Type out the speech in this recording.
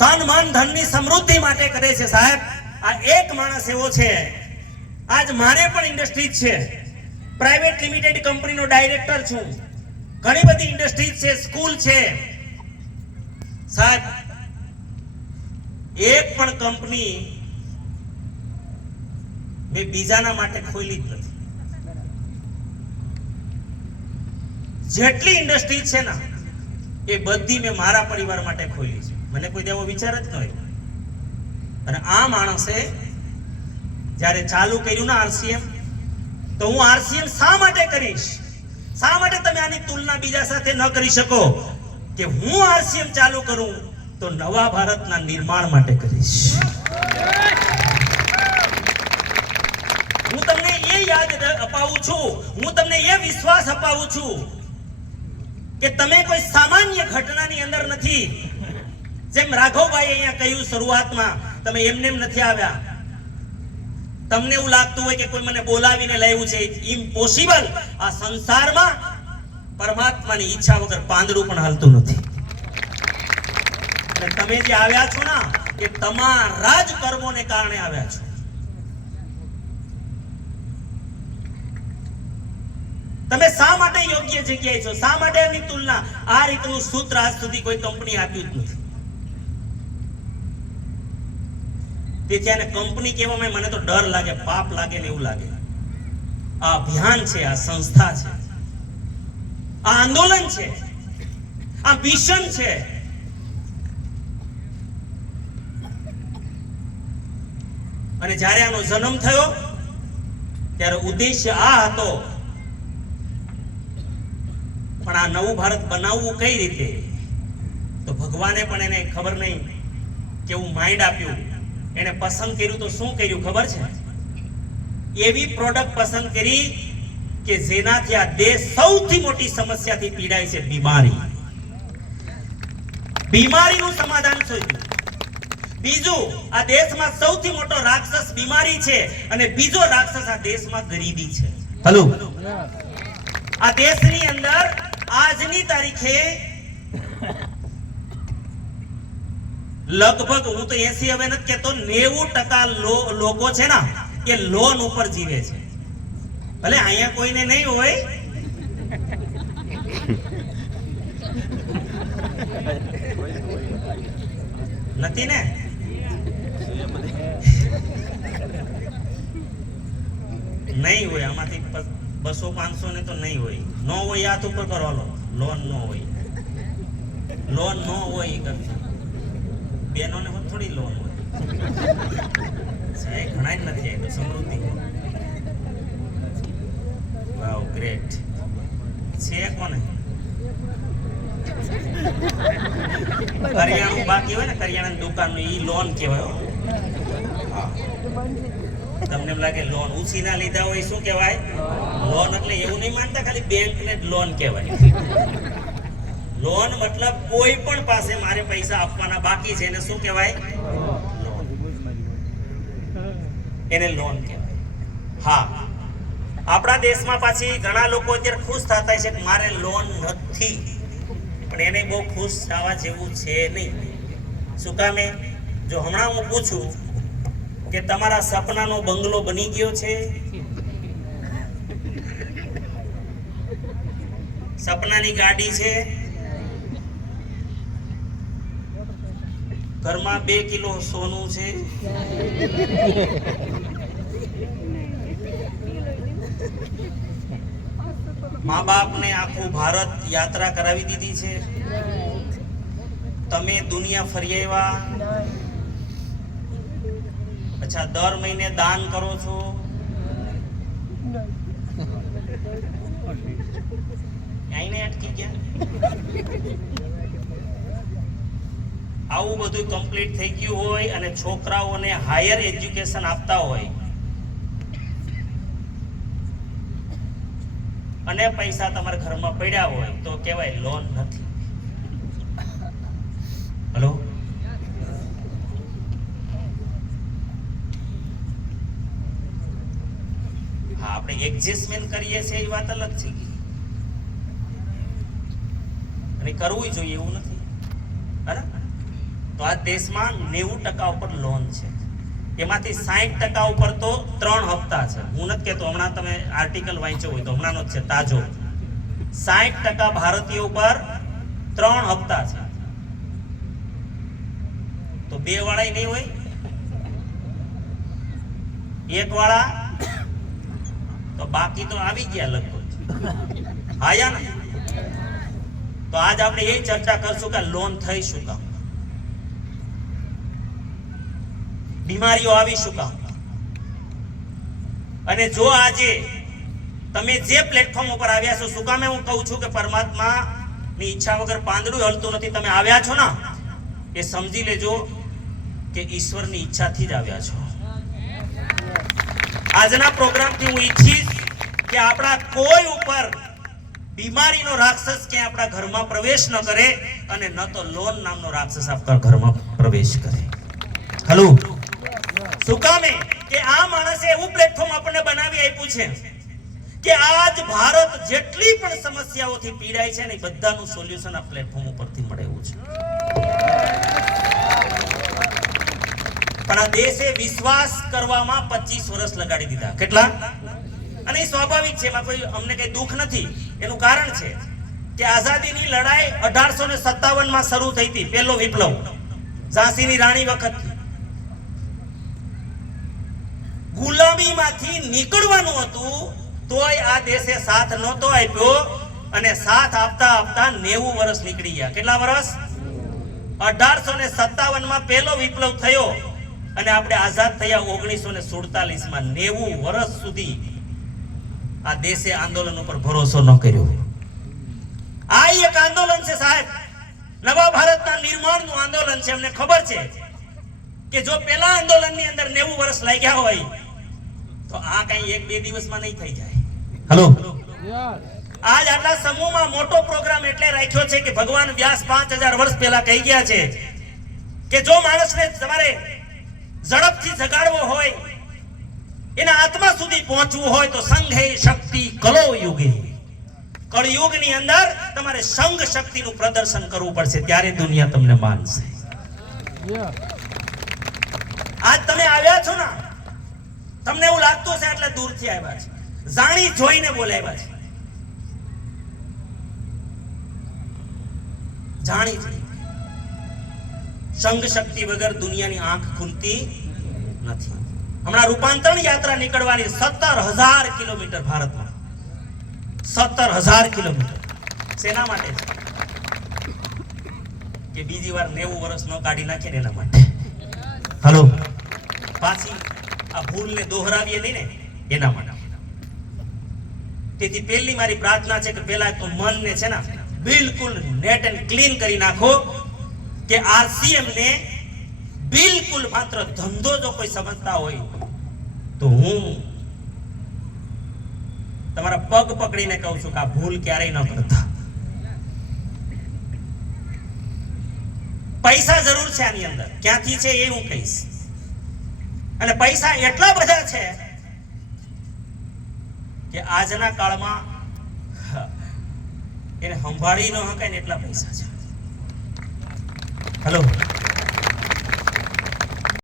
ધન મન ધનની સમૃદ્ધિ માટે કરે છે સાહેબ. આ એક માણસ એવો છે, આજ મારે પણ ઇન્ડસ્ટ્રીઝ છે, પ્રાઇવેટ લિમિટેડ કંપનીનો ડાયરેક્ટર છું, ઘણી બધી ઇન્ડસ્ટ્રીઝ છે, સ્કૂલ છે સાહેબ. એક પણ કંપની મેં બીજાના માટે ખોલી જ નથી. જેટલી ઇન્ડસ્ટ્રી છે ને એ બધી મેં મારા પરિવાર માટે ખોલી છે. મને કોઈ દેવો વિચાર જ ન હોય. અને આ માણસે જ્યારે ચાલુ કર્યું ને આરસીએમ, તો હું આરસીએમ શા માટે કરીશ? શા માટે તમે આની તુલના બીજા સાથે ન કરી શકો કે હું આરસીએમ ચાલુ કરું તો નવા ભારતના નિર્માણ માટે કરીશ. હું તમને એ યાદ અપાવું છું, હું તમને એ વિશ્વાસ અપાવું છું કે તમે કોઈ સામાન્ય ઘટનાની અંદર નથી. જેમ રાઘવભાઈ અહીંયા કહ્યું શરૂઆતમાં, તમે એમને નથી આવ્યા. તમને એવું લાગતું હોય કે કોઈ મને બોલાવીને લાવ્યું છે, ઇમ્પોસિબલ. આ સંસારમાં પરમાત્માની ઈચ્છા વગર પાંદડું પણ હાલતું નથી. અને તમે જે આવ્યા છો ને એ તમારા જ કર્મોને કારણે આવ્યા છો. તમે શા માટે યોગ્ય જગ્યાએ છો? શા માટે એની તુલના? આ રીતનું સૂત્ર આજ સુધી કોઈ કંપની આપ્યું જ નથી. તેથી આને કંપની કહેવામાં મને તો ડર લાગે, પાપ લાગે ને એવું લાગે. આ અભિયાન છે, આ સંસ્થા છે, આ આંદોલન છે, આ મિશન છે. અને જ્યારે આનો જન્મ થયો ત્યારે ઉદ્દેશ્ય આ હતો, પણ આ નવું ભારત બનાવવું કઈ રીતે? તો ભગવાને પણ એને ખબર નહીં કેવું માઇન્ડ આપ્યું. એને પસંદ કર્યું તો શું કર્યું ખબર છે? એવી પ્રોડક્ટ પસંદ કરી કે જેનાથી આ દેશ સૌથી મોટી સમસ્યાથી પીડાય છે, બીમારી. બીમારીનું સમાધાન શોધ્યું. બીજું, આ દેશમાં સૌથી મોટો રાક્ષસ બીમારી છે અને બીજો રાક્ષસ આ દેશમાં ગરીબી છે. હલો, આ દેશની અંદર આજની તારીખે લગભગ, હું તો 80 હવે નથી કહેતો, 90% લોકો છે ને એ લોન ઉપર જીવે છે. ભલે અહીંયા કોઈને નહીં હોય, નથી ને? નહીં હોય આમાંથી 200-500 ને તો નહીં હોય. નો હોય હાથ ઉપર કરો. લોન નો હોય, લોન નો હોય એ કરતા બેનોને થોડી લોન હોય. ઘણા જ નથી આવી તો સમૃદ્ધિ. વાવ, ગ્રેટ છે. કોને કરિયાણું બાકી હોય ને, કરિયાણાની દુકાનનું, ઈ લોન કહેવાય. તમને એમ લાગે લોન ઉછીના લીધા હોય શું કહેવાય? લોન એટલે એવું નહીં માનતા ખાલી બેંકને જ લોન કહેવાય. લોન મતલબ કોઈ પણ પાસે મારે પૈસા આપવાના બાકી છે એને શું કહેવાય? એને લોન કહેવાય. હા, આપણા દેશમાં પાછી ઘણા લોકો અત્યારે ખુશ થતા છે કે મારે લોન નથી, પણ એને બહુ ખુશ થવા જેવું છે નહીં. શું કામે? જો હમણાં હું પૂછું કે તમારા સપનાનો બંગલો બની ગયો છે? સપનાની ગાડી છે? ઘરમાં 2 કિલો સોનું છે? મા બાપને આખું ભારત યાત્રા કરાવી દીધી છે? તમે દુનિયા ફરી આવ્યા? અચ્છા, દર મહિને દાન કરો છો? આઈને અટકી ગયા. આવું બધું કમ્પ્લીટ થઈ ગયું હોય અને છોકરાઓને હાયર એજ્યુકેશન આપતા હોય અને પૈસા તમારા ઘરમાં પડ્યા હોય તો કહેવાય લોન નથી. હલો, હા, આપણે એડજસ્ટમેન્ટ કરીએ છીએ એ વાત અલગ છે અને કરવું જોઈએ એવું નથી. બરાબર? તો આ દેશમાં 90% ઉપર લોન છે, એમાંથી 60% ઉપર તો 3 હપ્તા છે. હું નથી કહેતો, હમણાં તમે આર્ટિકલ વાંચ્યો હોય તો હમણાંનો જ છે તાજો. 60% ભારતીય ઉપર 3 હપ્તા છે. તો 2 વાળા નહીં હોય, 1 વાળા તો બાકી તો આવી ગયા લગભગ. આયા ને? તો આજ આપણે એ ચર્ચા કરશું કે લોન થઈ શું કામ, બીમારીઓ આવી શું કામ. અને જો આજે તમે જે પ્લેટફોર્મ ઉપર આવ્યા છો, શું કામે હું કહું છું કે પરમાત્મા ની ઈચ્છા વગર પાંદડું હલતું નથી. તમે આવ્યા છો ને એ સમજી લેજો કે ઈશ્વરની ઈચ્છાથી જ આવ્યા છો. આજના પ્રોગ્રામથી હું ઈચ્છીશ કે આપણા કોઈ ઉપર બીમારીનો રાક્ષસ ક્યાં આપણા ઘરમાં પ્રવેશ ન કરે અને ન તો લોન નામનો રાક્ષસ આપણા ઘરમાં પ્રવેશ કરે. હલો, શું કામે કે આ માણસે એવું પ્લેટફોર્મ આપણને બનાવી આપ્યું છે કે આજ ભારત જેટલી પણ સમસ્યાઓથી પીડાય છે ને એ બધાનું સોલ્યુશન આ પ્લેટફોર્મ ઉપરથી મળે એવું છે. પણ આ દેશે વિશ્વાસ કરવામાં 25 વર્ષ લગાડી દીધા. કેટલા? અને એ સ્વાભાવિક છે, એમાં કોઈ અમને કઈ દુઃખ નથી. એનું કારણ છે કે આઝાદીની લડાઈ 1857 માં શરૂ થઈ હતી, પહેલો વિપ્લવ ઝાંસીની રાણી વખત. ગુલામીમાંથી નીકળવાનું હતું તોય આ દેશે સાથ નહોતો આપ્યો અને સાથ આપતા આપતા 90 વર્ષ નીકળી ગયા. કેટલા વર્ષ? 1857 માં પહેલો વિપ્લવ થયો અને આપણે આઝાદ થયા 1947 માં. 90 વર્ષ સુધી આ દેશે આંદોલન ઉપર ભરોસો ન કર્યો. આ એક આંદોલન છે સાહેબ, નવા ભારતના નિર્માણનું આંદોલન છે. અમને ખબર છે કે જો પેલા આંદોલનની અંદર 90 વર્ષ લાગ્યા હોય તો આ કઈ 1-2 દિવસમાં નહીં થઈ જાય. હલો, આજ આટલા સમૂહમાં મોટો પ્રોગ્રામ એટલે રાખ્યો છે કે ભગવાન વ્યાસ 5000 વર્ષ પહેલા કહી ગયા છે કે જો માણસને તમારે ઝડપથી જગાડવો હોય, એના આત્મા સુધી પહોંચવું હોય તો સંઘે શક્તિ કલો યુગે. કળયુગની અંદર તમારે સંઘ શક્તિનું પ્રદર્શન કરવું પડશે, ત્યારે દુનિયા તમને માનશે. આજ તમે આવ્યા છો ને, તમને એવું લાગતું છે એટલે દૂરથી આવ્યા છે, જાણી જોઈને બોલાવ્યા છે. જાણી સંઘ શક્તિ વગર દુનિયાની આંખ ખુલતી નથી. હમણાં રૂપાંતરણ યાત્રા નીકળવાની 17,000 કિલોમીટર ભારતમાં. 17,000 કિલોમીટર શેના માટે છે? કે બીજી વાર 90 વર્ષ ન કાઢી નાખે એના માટે. હલો, પાછી આ ભૂલને દોહરાવીએ નહીં ને એના માટે. તેથી પહેલી મારી પ્રાર્થના છે કે પહેલા તો મનને છે ને બિલકુલ નેટ એન્ડ ક્લીન કરી નાખો કે આરસીએમ ને બિલકુલ માત્ર ધંધો જો કોઈ સમજતા હોય તો હું તમારા પગ પકડીને કહું છું કે આ ભૂલ ક્યારેય ન કરતા. પૈસા જરૂર છે આની અંદર, ક્યાંથી છે એ હું કહીશ. અને પૈસા એટલા બધા છે કે આજના કાળમાં એને સંભાળી ન શકાય ને એટલા પૈસા છે. હલો,